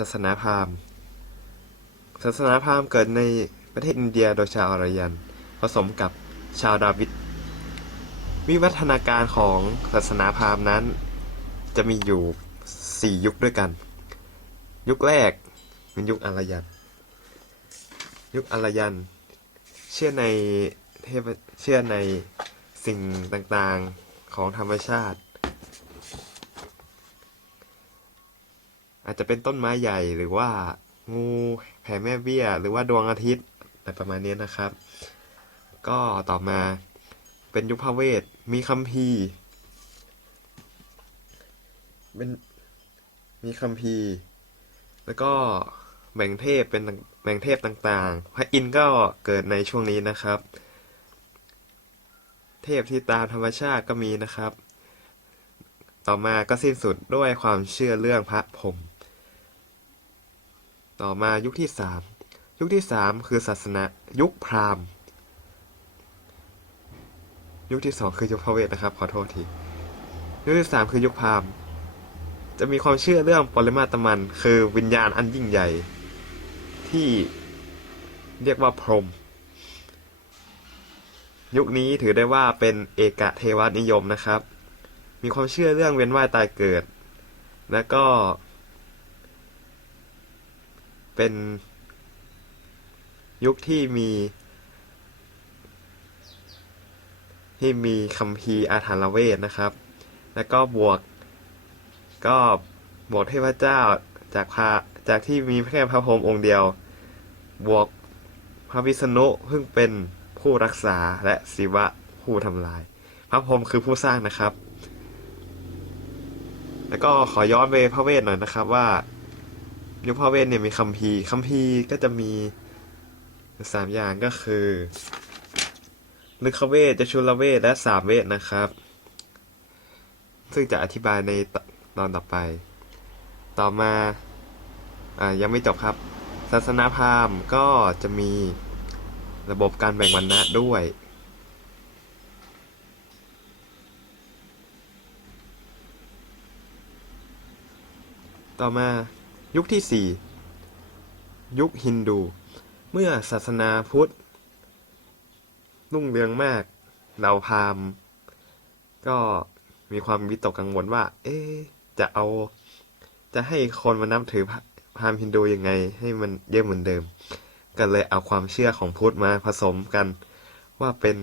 ศาสนาพราหมณ์ ศาสนาพราหมณ์เกิดในประเทศอินเดียโดยชาวอารยัน ผสมกับชาวดาวิด วิวัฒนาการของศาสนาพราหมณ์นั้น จะมีอยู่สี่ยุคด้วยกัน ยุคแรกเป็นยุคอารยัน ยุคอารยัน เชื่อในเทพเชื่อในสิ่งต่างๆของธรรมชาติ อาจจะเป็นต้นไม้ใหญ่หรือว่างูแผ่แม่เบี้ย หรือว่าดวงอาทิตย์อะไรประมาณนี้นะครับ ก็ต่อมาเป็นยุคพระเวทมีคัมภีร์เป็นมีคัมภีร์ แล้วก็แบ่งเทพเป็นแบ่งเทพต่างๆ พระอินทร์ก็เกิดในช่วงนี้นะครับ เทพที่ตามธรรมชาติก็มีนะครับ ต่อมาก็สิ้นสุดด้วยความเชื่อเรื่องพระพรหม ต่อมายุคที่สามยุคที่สามคือศาสนายุคพราหมณ์ ยุคที่สองคือยุคพระเวทนะครับ ขอโทษทียุคที่สามคือยุคพราหมณ์ จะมีความเชื่อเรื่องปรมาตมัน คือวิญญาณอันยิ่งใหญ่ ที่เรียกว่าพรหมยุคนี้ถือได้ว่าเป็นเอกเทวานิยมนะครับ มีความเชื่อเรื่องเวียนว่ายตายเกิด และก็ เป็นยุคที่มี ที่มีคัมภีร์อาถรรพ์เวทนะครับ แล้วก็บวก ก็บวกเทพเจ้าจากพระจากที่มีแค่พระพรหมองค์เดียว บวกพระวิษณุซึ่งเป็นผู้รักษาและศิวะผู้ทำลาย พระพรหมคือผู้สร้างนะครับ แล้วก็ขอย้อนไปพระเวทหน่อยนะครับว่า ยุคพระเวทเนี่ยมีคัมภีร์คัมภีร์ก็จะมีสามอย่างก็คือลึกเวทจะชุลเวทและสามเวทนะครับ ซึ่งจะอธิบายในตตอนต่อไป ต่อมาอ่ายังไม่จบครับ ศาสนาพราหมณ์ก็จะมีระบบการแบ่งวรรณะด้วยต่อมา ยุคที่สี่ยุคฮินดู เมื่อศาสนาพุทธรุ่งเรืองมากเราพามก็มีความวิตกกังวลว่า เอ๊จะเอา จะให้คนมานับถือพามฮินดูยังไง ให้มันเยอะเหมือนเดิม ก็เลยเอาความเชื่อของพุทธมาผสมกัน ว่าเป็น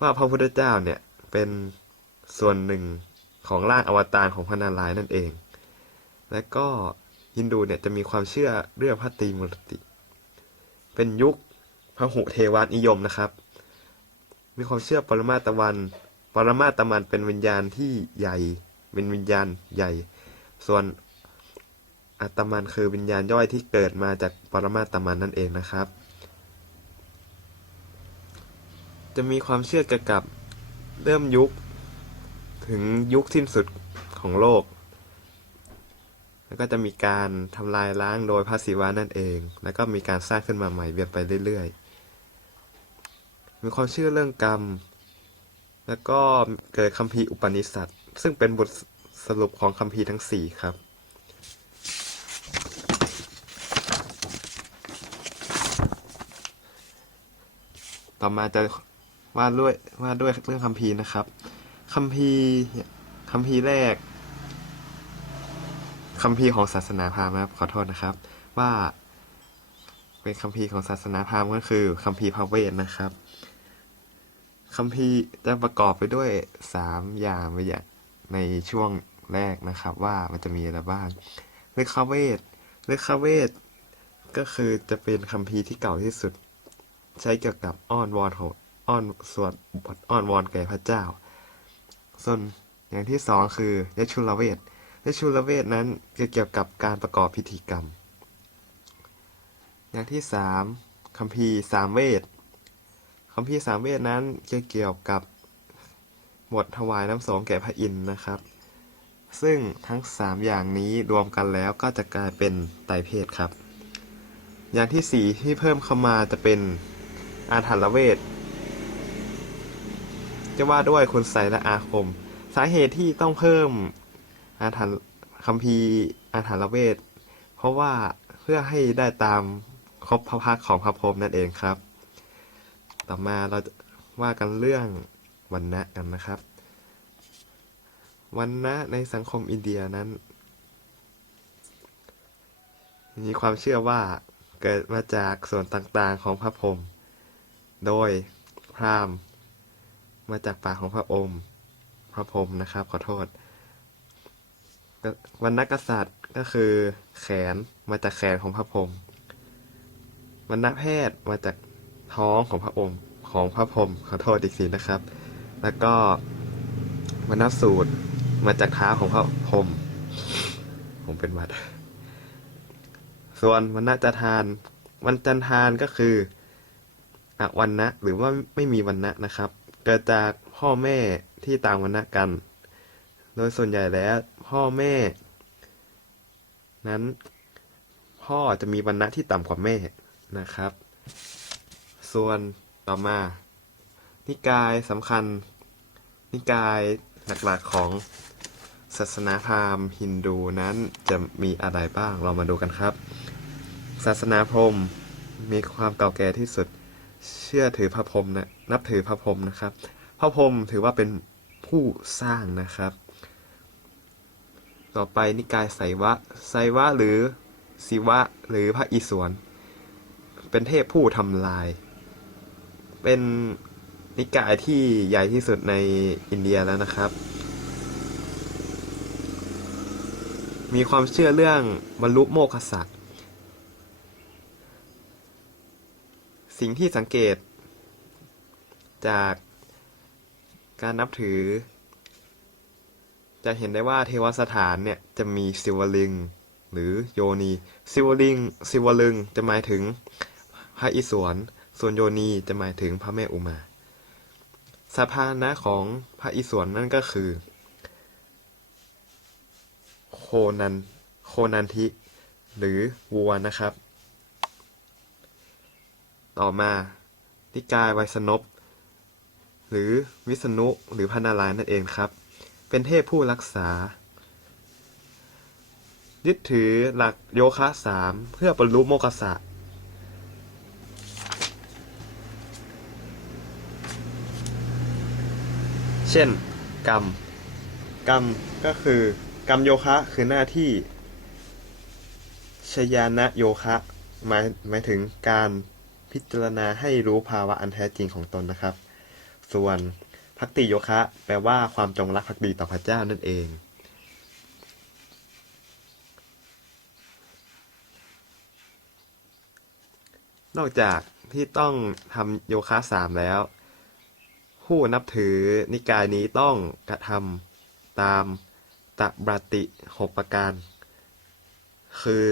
ว่าพระพุทธเจ้าเนี่ยเป็นส่วนหนึ่งของร่างอวตารของพระนารายณ์นั่นเอง และก็ ฮินดูเนี่ยจะมีความเชื่อเรื่องพระตรีมูรติ เป็นยุคพระหุเทวานิยมนะครับ มีความเชื่อปรมาตะวัน ปรมาตะมันเป็นวิญญาณที่ใหญ่ เป็นวิญญาณใหญ่ ส่วนอัตมันคือวิญญาณย่อยที่เกิดมาจากปรมาตะมันนั่นเองนะครับ จะมีความเชื่อเกี่ยวกับเริ่มยุคถึงยุคสิ้นสุดของโลก แล้วก็จะมีการทำลายล้างโดยพระศิวะนั่นเอง แล้วก็มีการสร้างขึ้นมาใหม่เวียนไปเรื่อยๆ มีความเชื่อเรื่องกรรม แล้วก็เกิดคัมภีร์อุปนิสัตซึ่งเป็นบทสรุปของคัมภีร์ทั้งสี่ครับต่อมาจะว่าด้วยว่าด้วยเรื่องคัมภีร์นะครับคัมภีร์คัมภีร์แรก คัมภีร์ของศาสนาพราหมณ์ครับขอโทษนะครับ ว่า เป็นคัมภีร์ของศาสนาพราหมณ์ก็คือคัมภีร์พระเวทนะครับคัมภีร์จะประกอบไปด้วยสามอย่างไปอย่างในช่วงแรกนะครับ ว่ามันจะมีอะไรบ้างเลขเวทเลขเวทก็คือจะเป็นคัมภีร์ที่เก่าที่สุด ใช้เกี่ยวกับอ้อนวอนของอ้อนสวดบทอ้อนวอนแก่พระเจ้า ส่วนอย่างที่สองคือยชุลเวท ยชุลเวทนั้นจะเกี่ยวกับการประกอบพิธีกรรม อย่างที่สามคัมภีร์สามเวทคัมภีร์สามเวทนั้นจะเกี่ยวกับ บทถวายน้ำสงแก่พระอินทร์นะครับ ซึ่งทั้งสามอย่างนี้รวมกันแล้วก็จะกลายเป็นไตรเพศครับ อย่างที่สี่ที่เพิ่มเข้ามาจะเป็นอาถรรพ์เวทจะว่าด้วยคุณใสและอาคม สาเหตุที่ต้องเพิ่ม อาถรรพ์คัมภีร์อาถรรพ์เวท เพราะว่าเพื่อให้ได้ตามครบพระพักของพระพรหมนั่นเองครับ ต่อมาเราจะว่ากันเรื่องวันนะกันนะครับ วันนะในสังคมอินเดียนั้น มีความเชื่อว่าเกิดมาจากส่วนต่างๆของพระพรหมโดยพราหมณ์ มาจากปากของพระองค์พระพรหมนะครับขอโทษ วรรณกษัตริย์ก็คือ แขนมาจากแขนของพระพรหมวรรณแพทย์มาจากท้องของพระองค์ของพระพรหมขอโทษอีกทีนะครับ แล้วก็วรรณสูตรมาจากเท้าของพระพรหมผมเป็นวัด ส่วนวรรณจันทานวันจันทานก็คืออวันนะหรือว่าไม่มีวันนะนะครับ เกิดจากพ่อแม่ที่ต่างวันนะกัน โดยส่วนใหญ่แล้วพ่อแม่ นั้น พ่อจะมีวันนะที่ต่ำกว่าแม่นะครับ ส่วนต่อมา นิกายสำคัญ นิกายหลักๆของศาสนาพราหมณ์ฮินดูนั้นจะมีอะไรบ้าง เรามาดูกันครับ ศาสนาพราหมณ์มีความเก่าแก่ที่สุด เชื่อถือพระพรหมนะ นับถือพระพรหมนะครับ พระพรหมถือว่าเป็นผู้สร้างนะครับ ต่อไปนิกายไสยวะ ไสยวะหรือศิวะหรือพระอิศวร เป็นเทพผู้ทำลาย เป็นนิกายที่ใหญ่ที่สุดในอินเดียแล้วนะครับ มีความเชื่อเรื่องบรรลุโมฆะสัตว์สิ่งที่สังเกตจากการนับถือ จะเห็นได้ว่าเทวสถานเนี่ยจะมีสิวลึงหรือโยนีสิวลึงสิวลึงจะหมายถึงพระอิศวร ส่วนโยนีจะหมายถึงพระแม่อุมาสถานะของพระอิศวรนั่นก็คือ โคนันโคนันทิ หรือวัวนะครับ ต่อมานิกายไวยสนพหรือวิษณุหรือพระนารายณ์นั่นเองครับ เป็นเทพผู้รักษา ยึดถือหลักโยคะสามเพื่อบรรลุโมกษะเช่น กรรม กรรมก็คือกรรมโยคะคือหน้าที่ ชยานะโยคะหมายหมายถึงการพิจารณาให้รู้ภาวะอันแท้จริงของตนนะครับ ส่วน พักติโยคะ แปลว่าความจงรักภักดีต่อพระเจ้านั่นเอง นอกจากที่ต้องทำโยคะสามแล้ว ผู้นับถือนิกายนี้ต้องกระทำตามตะบรติหกประการ คือ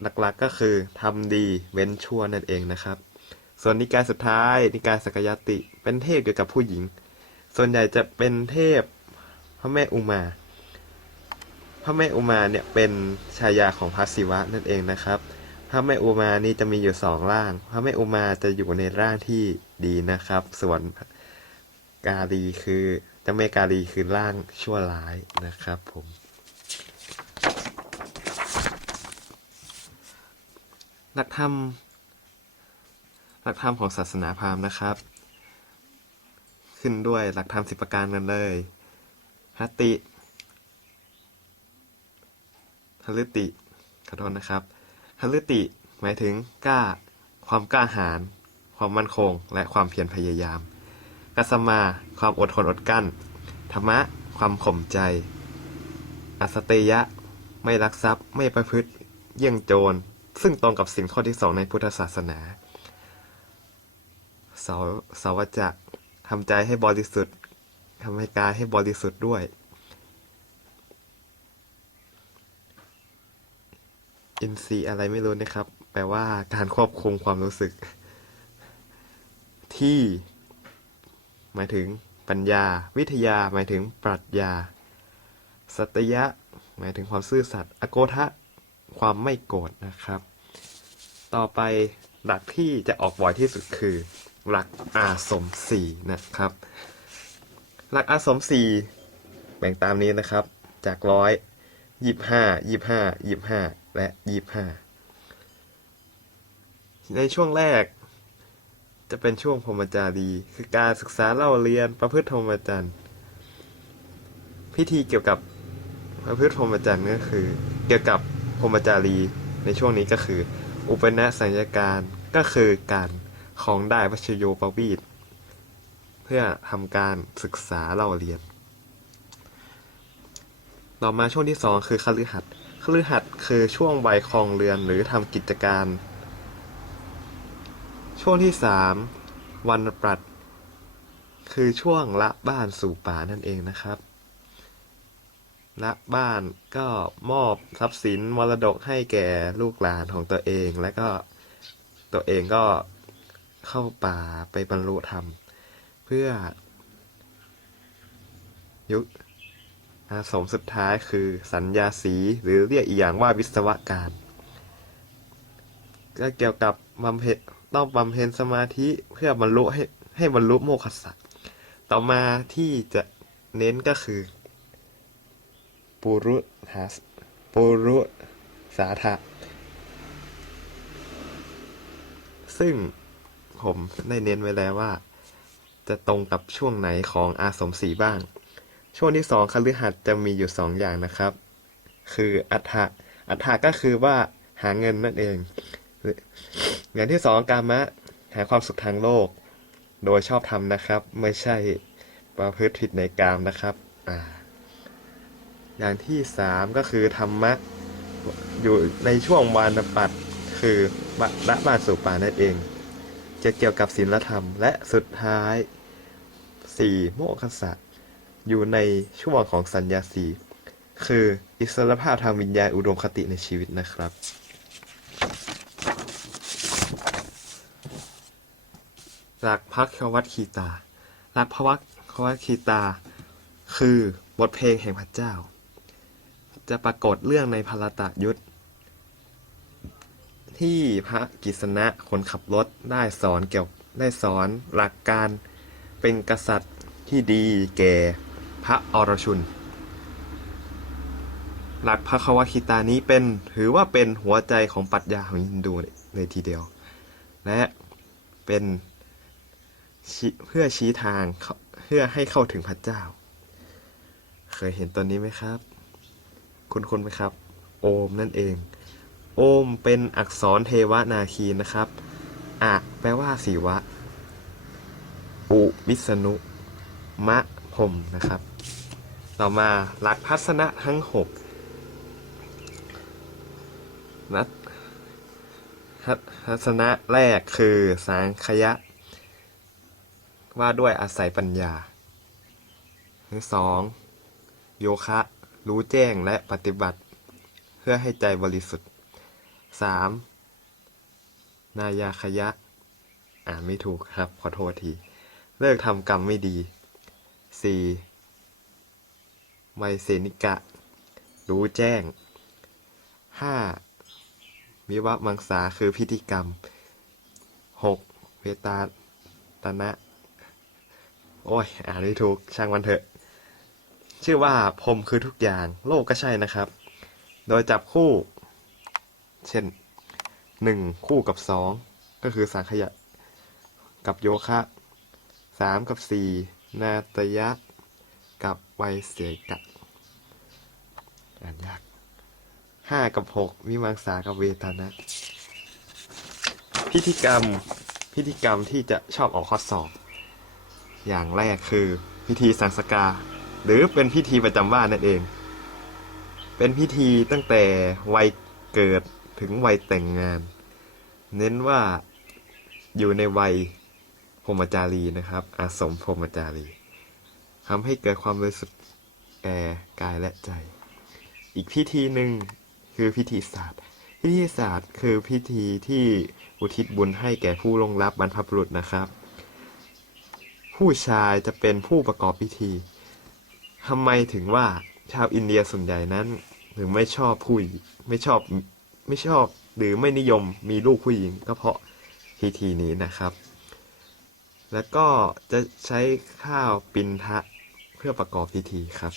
หลักๆก็คือทำดีเว้นชั่วนั่นเองนะครับ ส่วนนิกายสุดท้ายนิกายสักยติเป็นเทพเกี่ยวกับผู้หญิง ส่วนใหญ่จะเป็นเทพพระแม่อุมา พระแม่อุมาเนี่ยเป็นชายาของพระศิวะนั่นเองนะครับ พระแม่อุมานี่จะมีอยู่สองร่าง พระแม่อุมาจะอยู่ในร่างที่ดีนะครับ ส่วนกาลีคือเจ้าแม่กาลีคือร่างชั่วร้ายนะครับผมหลักธรรมหลักธรรมของศาสนาพราหมณ์นะครับ ขึ้นด้วยหลักธรรมสิบประการกันเลยหติหฤติ ขอโทษนะครับหฤติ หมายถึงกล้า ความกล้าหาญ ความมั่นคง และความเพียรพยายาม กัสมา ความอดทนอดกลั้น ธรรมะ ความข่มใจ อัสเตยะ ไม่ลักทรัพย์ ไม่ประพฤติ เยี่ยงโจร ซึ่งตรงกับสิ่งข้อที่สองในพุทธศาสนา เสาเสาวจะ ทำใจให้บริสุทธิ์ทำให้กายให้บริสุทธิ์ด้วย อินทรีย์อะไรไม่รู้นะครับ แปลว่าการควบคุมความรู้สึก ที่ หมายถึงปัญญา วิทยา หมายถึงปรัชญา สัตยะ หมายถึงความซื่อสัตย์อโกทะ ความไม่โกรธนะครับ ต่อไปหลักที่จะออกบ่อยที่สุดคือ หลักอาสมสี่นะครับ หลักอาสมสี่แบ่งตามนี้นะครับ จากร้อยยี่ห้ายี่ห้ายี่ห้าและยี่ห้าในช่วงแรก จะเป็นช่วงพรหมจารีคือการศึกษาเล่าเรียนประพฤติธรมจรรย์พิธีเกี่ยวกับประพฤติพรหมจรรย์ก็คือ เกี่ยวกับพรหมจารีในช่วงนี้ก็คือ อุปนสัญญาการก็คือการ ของได้วัชโยปวีตเพื่อทำการศึกษาเล่าเรียน ต่อมาช่วงที่สองคือคฤหัสถ์คฤหัสถ์คือช่วงวัยครองเรือนหรือทำกิจการ ช่วงที่สามวันปรัด คือช่วงละบ้านสู่ป่านั่นเองนะครับละบ้านก็มอบทรัพย์สินมรดกให้แก่ลูกหลานของตัวเอง และก็ตัวเองก็ เข้าป่าไปบรรลุธรรม เพื่อ ยุคอาสมสุดท้ายคือสัญญาสีหรือเรียกอีกอย่างว่าวิศวการ ก็เกี่ยวกับบำเพ็ญต้องบำเพ็ญสมาธิเพื่อบรรลุให้ให้บรรลุโมฆะสัตต่อมาที่จะเน้นก็คือ ปุรุหาสปุรุสาธะซึ่ง ผมได้เน้นไว้แล้วว่า จะตรงกับช่วงไหนของอาสมสีบ้าง ช่วงที่สองคฤหัสถ์จะมีอยู่สองอย่างนะครับ คืออัฐะอัฐะก็คือว่าหาเงินนั่นเอง อย่างที่สองกามะหาความสุขทางโลก โดยชอบทำนะครับ ไม่ใช่ประพฤติผิดในกามนะครับอ่าอย่างที่สามก็คือธรรมะอยู่ในช่วงวานปัตคือละบานสู่ป่านั่นเอง จะเกี่ยวกับศีลธรรม และสุดท้ายสี่โมฆะสะอยู่ในช่วงของสัญญาสีคืออิสรภาพทางวิญญาณอุดมคติในชีวิตนะครับ หลักพักควัตคีตา หลักพวักควัตคีตา คือบทเพลงแห่งพระเจ้า จะปรากฏเรื่องในพารตะยุทธ ที่พระกิษณะคนขับรถได้สอนเกี่ยวได้สอนหลักการเป็นกษัตริย์ที่ดีแก่พระอรชุน หลักพระควคิตานี้เป็นถือว่าเป็นหัวใจของปรัชญาของฮินดูเลยทีเดียว และเป็นเพื่อชี้ทางเพื่อให้เข้าถึงพระเจ้า เคยเห็นตัวนี้ไหมครับ คุณคุณไหมครับ โอมนั่นเอง อมเป็นอักษรเทวนาคีนะครับ อะแปลว่าสีวะ อุวิษณุ มะพมนะครับ ต่อมาหลักทัศนะทั้งหกนัดทัทัศนะแรกคือสังคยะ ว่าด้วยอาศัยปัญญาที่สองโยคะ รู้แจ้งและปฏิบัติ เพื่อให้ใจบริสุทธิ์ สามนายาคยะ อ่านไม่ถูกครับ ขอโทษที เลิกทำกรรมไม่ดีสี่ไมเสนิกะ รู้แจ้งห้าวิวะมังสาคือพิธีกรรมหกเวตาตนะ โอ้ย อ่านไม่ถูก ช่างมันเถอะ ชื่อว่าพรมคือทุกอย่าง โลกก็ใช่นะครับ โดยจับคู่ เช่นหนึ่งคู่กับสองก็คือสังขยะกับโยคะสามกับสี่นาตยะ กับไวยเสกะอ่านยากห้ากับหกวิมังสากับเวทานะ พิธีกรรมพิธีกรรมที่จะชอบออกข้อสอบ อย่างแรกคือพิธีสังสกา หรือเป็นพิธีประจำบ้านนั่นเอง เป็นพิธีตั้งแต่วัยเกิด ถึงวัยแต่งงาน เน้นว่าอยู่ในวัยพรมจารีนะครับ อาสมพรมจารีทำให้เกิดความบริสุทธิ์แก่กายและใจ อีกพิธีหนึ่งคือพิธีศาสตร์ พิธีศาสตร์คือพิธีที่อุทิศบุญให้แก่ผู้ลงรับบรรพบุรุษนะครับ ผู้ชายจะเป็นผู้ประกอบพิธีทำไมถึงว่าชาวอินเดียส่วนใหญ่นั้น ถึงไม่ชอบผู้ไม่ชอบ ไม่ชอบหรือไม่นิยมมีลูกผู้หญิงก็เพราะพิธีนี้นะครับ แล้วก็จะใช้ข้าวปินทะเพื่อประกอบทีทีครับ